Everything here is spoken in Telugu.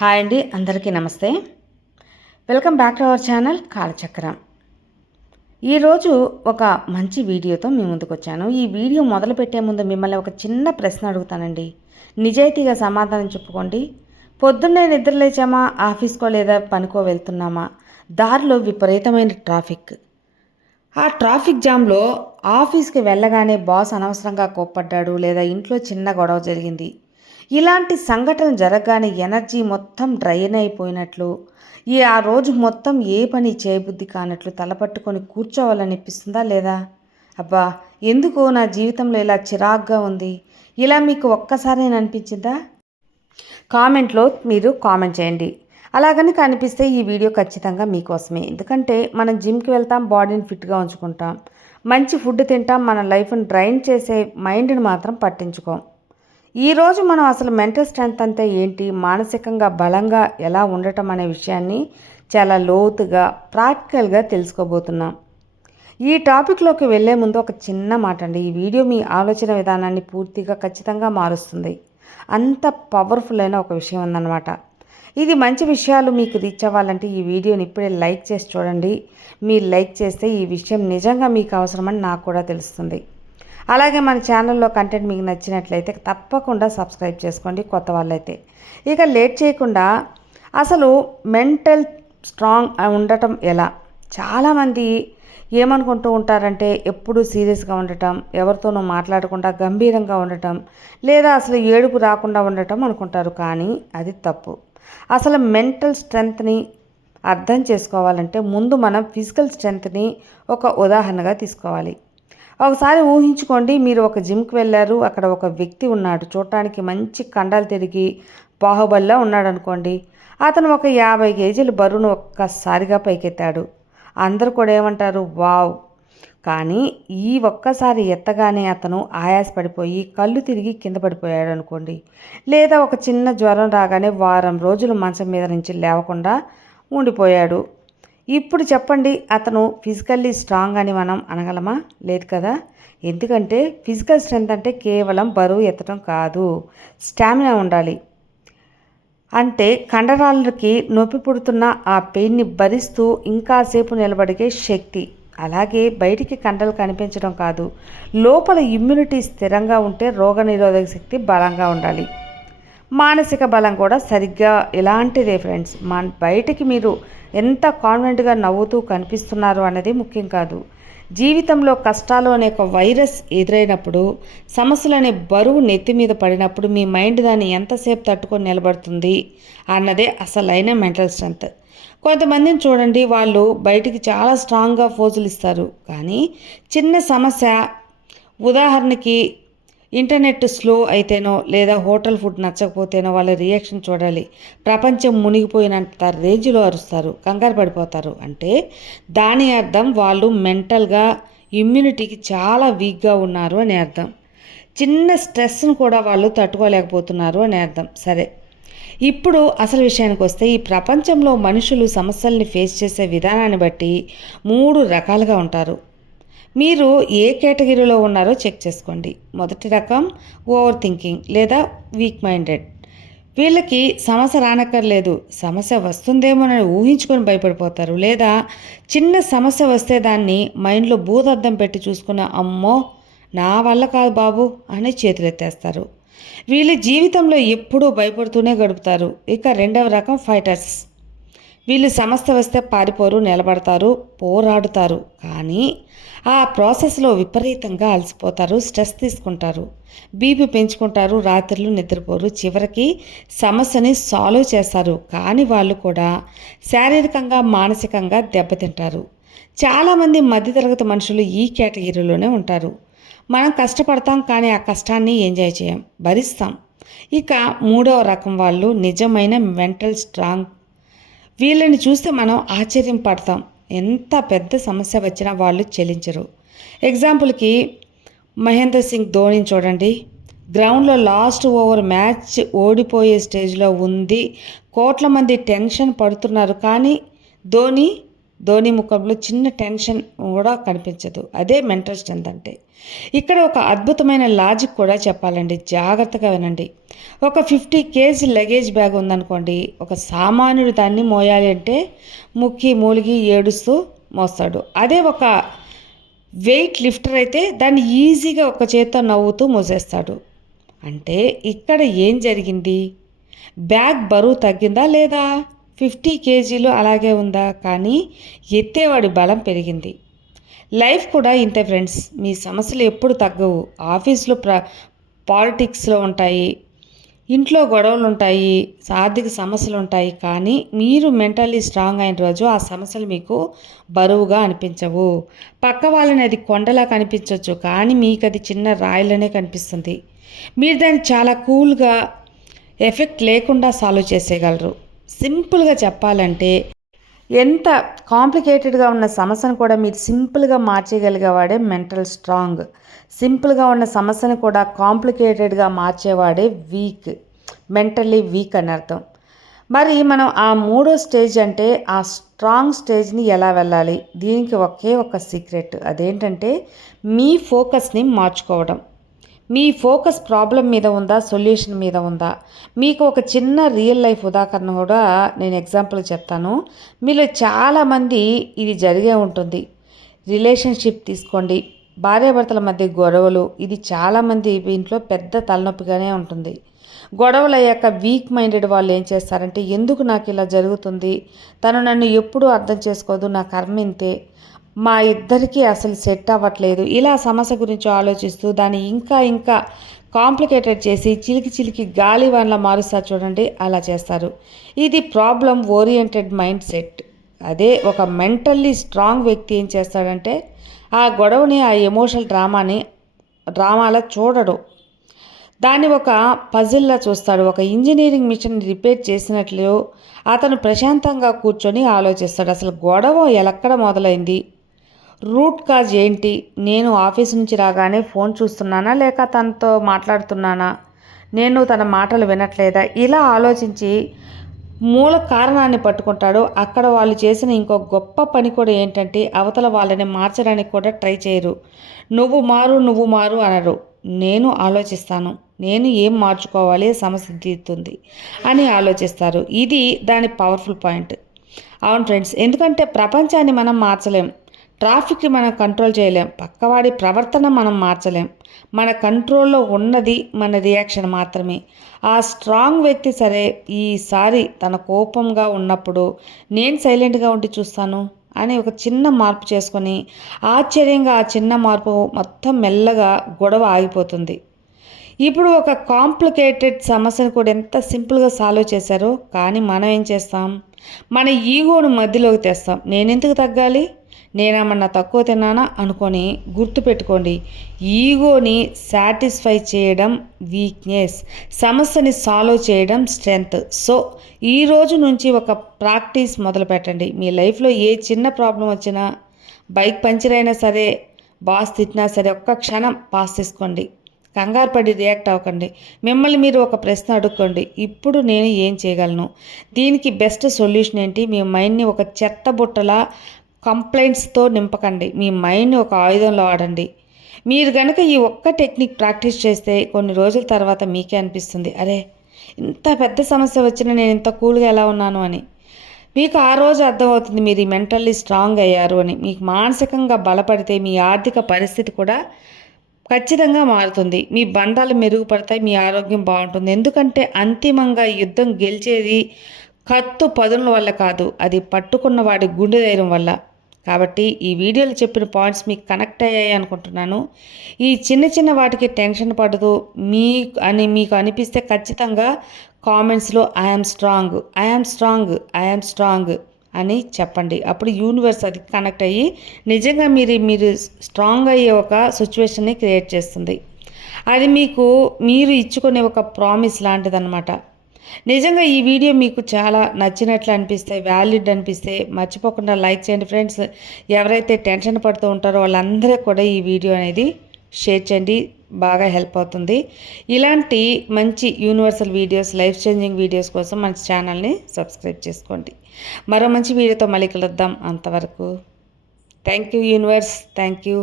హాయ్ అండి, అందరికీ నమస్తే. Welcome back to our channel Kalachakram. ఈరోజు ఒక మంచి వీడియోతో మీ ముందుకు వచ్చాను. ఈ వీడియో మొదలుపెట్టే ముందు మిమ్మల్ని ఒక చిన్న ప్రశ్న అడుగుతానండి. నిజాయితీగా సమాధానం చెప్పుకోండి. పొద్దున్నే నిద్ర లేచామా, ఆఫీస్కో లేదా పనికో వెళ్తున్నామా, దారిలో విపరీతమైన ట్రాఫిక్. ఆ ట్రాఫిక్ జామ్లో ఆఫీస్కి వెళ్ళగానే బాస్ అనవసరంగా కోప్పడ్డాడు లేదా ఇంట్లో చిన్న గొడవ జరిగింది. ఇలాంటి సంఘటన జరగగానే ఎనర్జీ మొత్తం డ్రైన్ అయిపోయినట్లు, ఆ రోజు మొత్తం ఏ పని చేయబుద్ధి కానట్లు తలపట్టుకొని కూర్చోవాలనిపిస్తుందా లేదా? అబ్బా, ఎందుకు నా జీవితంలో ఇలా చిరాగ్గా ఉంది, ఇలా మీకు ఒక్కసారైనా అనిపించిందా? కామెంట్లో మీరు కామెంట్ చేయండి. అలాగని కనిపిస్తే ఈ వీడియో ఖచ్చితంగా మీకోసమే. ఎందుకంటే మనం జిమ్కి వెళ్తాం, బాడీని ఫిట్గా ఉంచుకుంటాం, మంచి ఫుడ్ తింటాం, మన లైఫ్ని డ్రైన్ చేసే మైండ్ని మాత్రం పట్టించుకోం. ఈరోజు మనం అసలు మెంటల్ స్ట్రెంగ్త్ అంటే ఏంటి, మానసికంగా బలంగా ఎలా ఉండటం అనే విషయాన్ని చాలా లోతుగా ప్రాక్టికల్గా తెలుసుకోబోతున్నాం. ఈ టాపిక్లోకి వెళ్ళే ముందు ఒక చిన్న మాట అండి. ఈ వీడియో మీ ఆలోచన విధానాన్ని పూర్తిగా ఖచ్చితంగా మారుస్తుంది. అంత పవర్ఫుల్ అయిన ఒక విషయం ఉందన్నమాట. ఇది మంచి విషయాలు మీకు రీచ్ అవ్వాలంటే ఈ వీడియోని ఇప్పుడే లైక్ చేసి చూడండి. మీరు లైక్ చేస్తే ఈ విషయం నిజంగా మీకు అవసరమని నాకు కూడా తెలుస్తుంది. అలాగే మన ఛానల్లో కంటెంట్ మీకు నచ్చినట్లయితే తప్పకుండా సబ్స్క్రైబ్ చేసుకోండి, కొత్త వాళ్ళైతే. ఇక లేట్ చేయకుండా అసలు మెంటల్ స్ట్రాంగ్ ఉండటం ఎలా? చాలామంది ఏమనుకుంటూ ఉంటారంటే ఎప్పుడూ సీరియస్గా ఉండటం, ఎవరితోనూ మాట్లాడకుండా గంభీరంగా ఉండటం, లేదా అసలు ఏడుపు రాకుండా ఉండటం అనుకుంటారు. కానీ అది తప్పు. అసలు మెంటల్ స్ట్రెంగ్త్ని అర్థం చేసుకోవాలంటే ముందు మనం ఫిజికల్ స్ట్రెంగ్త్ని ఒక ఉదాహరణగా తీసుకోవాలి. ఒకసారి ఊహించుకోండి, మీరు ఒక జిమ్కి వెళ్ళారు. అక్కడ ఒక వ్యక్తి ఉన్నాడు, చూడటానికి మంచి కండలు తిరిగి బాహుబలిలా ఉన్నాడు అనుకోండి. అతను ఒక 50 కేజీల బరువును ఒక్కసారిగా పైకెత్తాడు. అందరూ కూడా ఏమంటారు, వావ్. కానీ ఈ ఒక్కసారి ఎత్తగానే అతను ఆయాసపడిపోయి కళ్ళు తిరిగి కింద పడిపోయాడు అనుకోండి. లేదా ఒక చిన్న జ్వరం రాగానే వారం రోజులు మంచం మీద నుంచి లేవకుండా ఉండిపోయాడు. ఇప్పుడు చెప్పండి, అతను ఫిజికల్లీ స్ట్రాంగ్ అని మనం అనగలమా? లేదు కదా. ఎందుకంటే ఫిజికల్ స్ట్రెంగ్త్ అంటే కేవలం బరువు ఎత్తడం కాదు, స్టామినా ఉండాలి. అంటే కండరాలకి నొప్పి పుడుతున్న ఆ పెయిన్ని భరిస్తూ ఇంకాసేపు నిలబడిగే శక్తి. అలాగే బయటికి కండలు కనిపించడం కాదు, లోపల ఇమ్యూనిటీ స్థిరంగా ఉంటే రోగనిరోధక శక్తి బలంగా ఉండాలి. మానసిక బలం కూడా సరిగ్గా ఇలాంటిదే ఫ్రెండ్స్. బయటికి మీరు ఎంత కాన్ఫిడెంట్గా నవ్వుతూ కనిపిస్తున్నారు అనేది ముఖ్యం కాదు. జీవితంలో కష్టాలు అనే ఒక వైరస్ ఎదురైనప్పుడు, సమస్యలు అనే బరువు నెత్తి మీద పడినప్పుడు మీ మైండ్ దాన్ని ఎంతసేపు తట్టుకొని నిలబడుతుంది అన్నదే అసలైన మెంటల్ స్ట్రెంగ్త్. కొంతమందిని చూడండి, వాళ్ళు బయటికి చాలా స్ట్రాంగ్గా ఫోజులు ఇస్తారు. కానీ చిన్న సమస్య, ఉదాహరణకి ఇంటర్నెట్ స్లో అయితేనో లేదా హోటల్ ఫుడ్ నచ్చకపోతేనో వాళ్ళ రియాక్షన్ చూడాలి. ప్రపంచం మునిగిపోయినంత రేంజ్లో అరుస్తారు, కంగారు పడిపోతారు. అంటే దాని అర్థం వాళ్ళు మెంటల్గా ఇమ్యూనిటీకి చాలా వీక్గా ఉన్నారు అని అర్థం. చిన్న స్ట్రెస్ను కూడా వాళ్ళు తట్టుకోలేకపోతున్నారు అని అర్థం. సరే, ఇప్పుడు అసలు విషయానికి వస్తే ఈ ప్రపంచంలో మనుషులు సమస్యల్ని ఫేస్ చేసే విధానాన్ని బట్టి 3 రకాలుగా ఉంటారు. మీరు ఏ కేటగిరీలో ఉన్నారో చెక్ చేసుకోండి. మొదటి రకం ఓవర్ థింకింగ్ లేదా వీక్ మైండెడ్. వీళ్ళకి సమస్య రానక్కర్లేదు, సమస్య వస్తుందేమోనని ఊహించుకొని భయపడిపోతారు. లేదా చిన్న సమస్య వస్తే దాన్ని మైండ్లో భూతద్దం పెట్టి చూసుకున్న, అమ్మో నా వల్ల కాదు బాబు అని చేతులెత్తేస్తారు. వీళ్ళు జీవితంలో ఎప్పుడూ భయపడుతూనే గడుపుతారు. ఇక రెండవ రకం ఫైటర్స్. వీళ్ళు సమస్య వస్తే పారిపోరు, నిలబడతారు, పోరాడుతారు. కానీ ఆ ప్రాసెస్లో విపరీతంగా అలసిపోతారు, స్ట్రెస్ తీసుకుంటారు, బీపీ పెంచుకుంటారు, రాత్రులు నిద్రపోరు, చివరికి సమస్యని సాల్వ్ చేస్తారు. కానీ వాళ్ళు కూడా శారీరకంగా మానసికంగా దెబ్బతింటారు. చాలామంది మధ్యతరగతి మనుషులు ఈ కేటగిరీలోనే ఉంటారు. మనం కష్టపడతాం, కానీ ఆ కష్టాన్ని ఎంజాయ్ చేయం, భరిస్తాం. ఇక మూడవ రకం వాళ్ళు నిజమైన మెంటల్ స్ట్రాంగ్. వీళ్ళని చూస్తే మనం ఆశ్చర్యం పడతాం. ఎంత పెద్ద సమస్య వచ్చినా వాళ్ళు చెల్లించరు. ఎగ్జాంపుల్కి మహేంద్ర సింగ్ ధోనిని చూడండి. గ్రౌండ్లో లాస్ట్ ఓవర్ మ్యాచ్ ఓడిపోయే స్టేజ్లో ఉంది, కోట్ల మంది టెన్షన్ పడుతున్నారు. కానీ ధోని ధోని ముఖంలో చిన్న టెన్షన్ కూడా కనిపించదు. అదే మెంటల్ స్ట్రెంత్ అంటే. ఇక్కడ ఒక అద్భుతమైన లాజిక్ కూడా చెప్పాలండి, జాగ్రత్తగా వినండి. ఒక 50 కేజీ లగేజ్ బ్యాగ్ ఉందనుకోండి, ఒక సామాన్యుడు దాన్ని మోయాలి అంటే ముక్కి మూలిగి ఏడుస్తూ మోస్తాడు. అదే ఒక వెయిట్ లిఫ్టర్ అయితే దాన్ని ఈజీగా ఒక చేత్తో నవ్వుతూ మోసేస్తాడు. అంటే ఇక్కడ ఏం జరిగింది? బ్యాగ్ బరువు తగ్గిందా లేదా? 50 కేజీలు అలాగే ఉందా, కానీ ఎత్తేవాడి బలం పెరిగింది. లైఫ్ కూడా ఇంతే ఫ్రెండ్స్. మీ సమస్యలు ఎప్పుడు తగ్గవు. ఆఫీస్లో పాలిటిక్స్లో ఉంటాయి, ఇంట్లో గొడవలు ఉంటాయి, ఆర్థిక సమస్యలు ఉంటాయి. కానీ మీరు మెంటల్లీ స్ట్రాంగ్ అయిన రోజు ఆ సమస్యలు మీకు బరువుగా అనిపించవు. పక్క వాళ్ళని అది కొండలా కనిపించవచ్చు, కానీ మీకు అది చిన్న రాయిలనే కనిపిస్తుంది. మీరు దాన్ని చాలా కూల్గా, ఎఫెక్ట్ లేకుండా సాల్వ్ చేసేయగలరు. సింపుల్గా చెప్పాలంటే ఎంత కాంప్లికేటెడ్గా ఉన్న సమస్యను కూడా మీరు సింపుల్గా మార్చేయగలిగేవాడే మెంటల్ స్ట్రాంగ్. సింపుల్గా ఉన్న సమస్యను కూడా కాంప్లికేటెడ్గా మార్చేవాడే వీక్, మెంటల్లీ వీక్ అని అర్థం. మరి మనం ఆ మూడో స్టేజ్ అంటే ఆ స్ట్రాంగ్ స్టేజ్ని ఎలా వెళ్ళాలి? దీనికి ఒకే ఒక సీక్రెట్. అదేంటంటే మీ ఫోకస్ని మార్చుకోవడం. మీ ఫోకస్ ప్రాబ్లం మీద ఉందా, సొల్యూషన్ మీద ఉందా? మీకు ఒక చిన్న రియల్ లైఫ్ ఉదాహరణ కూడా నేను ఎగ్జాంపుల్ చెప్తాను. మీలో చాలామంది ఇది జరిగే ఉంటుంది. రిలేషన్షిప్ తీసుకోండి, భార్యాభర్తల మధ్య గొడవలు, ఇది చాలామంది ఇంట్లో పెద్ద తలనొప్పిగానే ఉంటుంది. గొడవలు అయ్యాక వీక్ మైండెడ్ వాళ్ళు ఏం చేస్తారంటే, ఎందుకు నాకు ఇలా జరుగుతుంది, తను నన్ను ఎప్పుడూ అర్థం చేసుకోదు, నా కర్మ ఇంతే, మా ఇద్దరికీ అసలు సెట్ అవ్వట్లేదు, ఇలా సమస్య గురించి ఆలోచిస్తూ దాన్ని ఇంకా కాంప్లికేటెడ్ చేసి చిలికి గాలి వానలా మారుస్తారు చూడండి, అలా చేస్తారు. ఇది ప్రాబ్లం ఓరియంటెడ్ మైండ్ సెట్. అదే ఒక మెంటల్లీ స్ట్రాంగ్ వ్యక్తి ఏం చేస్తాడంటే ఆ గొడవని, ఆ ఎమోషనల్ డ్రామాలా చూడడు. దాన్ని ఒక పజిల్లా చూస్తాడు. ఒక ఇంజనీరింగ్ మిషన్ రిపేర్ చేసినట్లు అతను ప్రశాంతంగా కూర్చొని ఆలోచిస్తాడు. అసలు గొడవ ఎక్కడ మొదలైంది, రూట్ కాజ్ ఏంటి, నేను ఆఫీస్ నుంచి రాగానే ఫోన్ చూస్తున్నానా లేక తనతో మాట్లాడుతున్నానా, నేను తన మాటలు వినట్లేదా, ఇలా ఆలోచించి మూల కారణాన్ని పట్టుకుంటాడు. అక్కడ వాళ్ళు చేసిన ఇంకో గొప్ప పని కూడా ఏంటంటే అవతల వాళ్ళని మార్చడానికి కూడా ట్రై చేయరు. నువ్వు మారు అనరు. నేను ఆలోచిస్తాను, నేను ఏం మార్చుకోవాలి, సమస్య తీరుతుంది అని ఆలోచిస్తారు. ఇది దాని పవర్ఫుల్ పాయింట్. అవును ఫ్రెండ్స్, ఎందుకంటే ప్రపంచాన్ని మనం మార్చలేం, ట్రాఫిక్ని మనం కంట్రోల్ చేయలేం, పక్కవాడి ప్రవర్తన మనం మార్చలేం. మన కంట్రోల్లో ఉన్నది మన రియాక్షన్ మాత్రమే. ఆ స్ట్రాంగ్ వ్యక్తి సరే ఈసారి తన కోపంగా ఉన్నప్పుడు నేను సైలెంట్గా ఉండి చూస్తాను అని ఒక చిన్న మార్పు చేసుకొని, ఆశ్చర్యంగా ఆ చిన్న మార్పు మొత్తం మెల్లగా గొడవ ఆగిపోతుంది. ఇప్పుడు ఒక కాంప్లికేటెడ్ సమస్యను కూడా ఎంత సింపుల్గా సాల్వ్ చేశారో, కానీ మనం ఏం చేస్తాం, మన ఈగోను మధ్యలోకి తెస్తాం. నేనెందుకు తగ్గాలి, నేనేమన్నా తక్కువ తిన్నానా అనుకొని. గుర్తుపెట్టుకోండి, ఈగోని సాటిస్ఫై చేయడం వీక్నెస్, సమస్యని సాల్వ్ చేయడం స్ట్రెంగ్త్. సో ఈ రోజు నుంచి ఒక ప్రాక్టీస్ మొదలు పెట్టండి. మీ లైఫ్లో ఏ చిన్న ప్రాబ్లం వచ్చినా, బైక్ పంచర్ అయినా సరే, బాస్ తిట్టినా సరే, ఒక్క క్షణం పాస్ తీసుకోండి. కంగారు పడి రియాక్ట్ అవ్వకండి. మిమ్మల్ని మీరు ఒక ప్రశ్న అడుక్కోండి, ఇప్పుడు నేను ఏం చేయగలను, దీనికి బెస్ట్ సొల్యూషన్ ఏంటి. మీ మైండ్ని ఒక చెత్త బుట్టలా కంప్లైంట్స్తో నింపకండి. మీ మైండ్ని ఒక ఆయుధంలో వాడండి. మీరు కనుక ఈ ఒక్క టెక్నిక్ ప్రాక్టీస్ చేస్తే కొన్ని రోజుల తర్వాత మీకే అనిపిస్తుంది, అరే ఇంత పెద్ద సమస్య వచ్చినా నేను ఇంత కూల్గా ఎలా ఉన్నాను అని. మీకు ఆ రోజు అర్థమవుతుంది మీరు మెంటల్లీ స్ట్రాంగ్ అయ్యారు అని. మీకు మానసికంగా బలపడితే మీ ఆర్థిక పరిస్థితి కూడా ఖచ్చితంగా మారుతుంది. మీ బంధాలు మెరుగుపడతాయి, మీ ఆరోగ్యం బాగుంటుంది. ఎందుకంటే అంతిమంగా యుద్ధం గెలిచేది కత్తు పదుల వల్ల కాదు, అది పట్టుకున్న వాడి గుండె ధైర్యం వల్ల. కాబట్టి ఈ వీడియోలో చెప్పిన పాయింట్స్ మీకు కనెక్ట్ అయ్యాయి అనుకుంటున్నాను. ఈ చిన్న వాటికి టెన్షన్ పడదు మీకు అనిపిస్తే ఖచ్చితంగా కామెంట్స్లో ఐఆమ్ స్ట్రాంగ్ అని చెప్పండి. అప్పుడు యూనివర్స్ అది కనెక్ట్ అయ్యి నిజంగా మీరు స్ట్రాంగ్ అయ్యే ఒక సిచ్యువేషన్ని క్రియేట్ చేస్తుంది. అది మీరు ఇచ్చుకునే ఒక ప్రామిస్ లాంటిదన్నమాట. నిజంగా ఈ వీడియో మీకు చాలా నచ్చినట్లు అనిపిస్తే, వ్యాలిడ్ అనిపిస్తే మర్చిపోకుండా లైక్ చేయండి ఫ్రెండ్స్. ఎవరైతే టెన్షన్ పడుతూ ఉంటారో వాళ్ళందరూ కూడా ఈ వీడియో అనేది షేర్ చేయండి. బాగా హెల్ప్ అవుతుంది. ఇలాంటి మంచి universal videos, life changing videos కోసం మన ఛానల్ని సబ్స్క్రైబ్ చేసుకోండి. మరో మంచి వీడియోతో మళ్ళీ కలుద్దాం. అంతవరకు thank you universe. Thank you.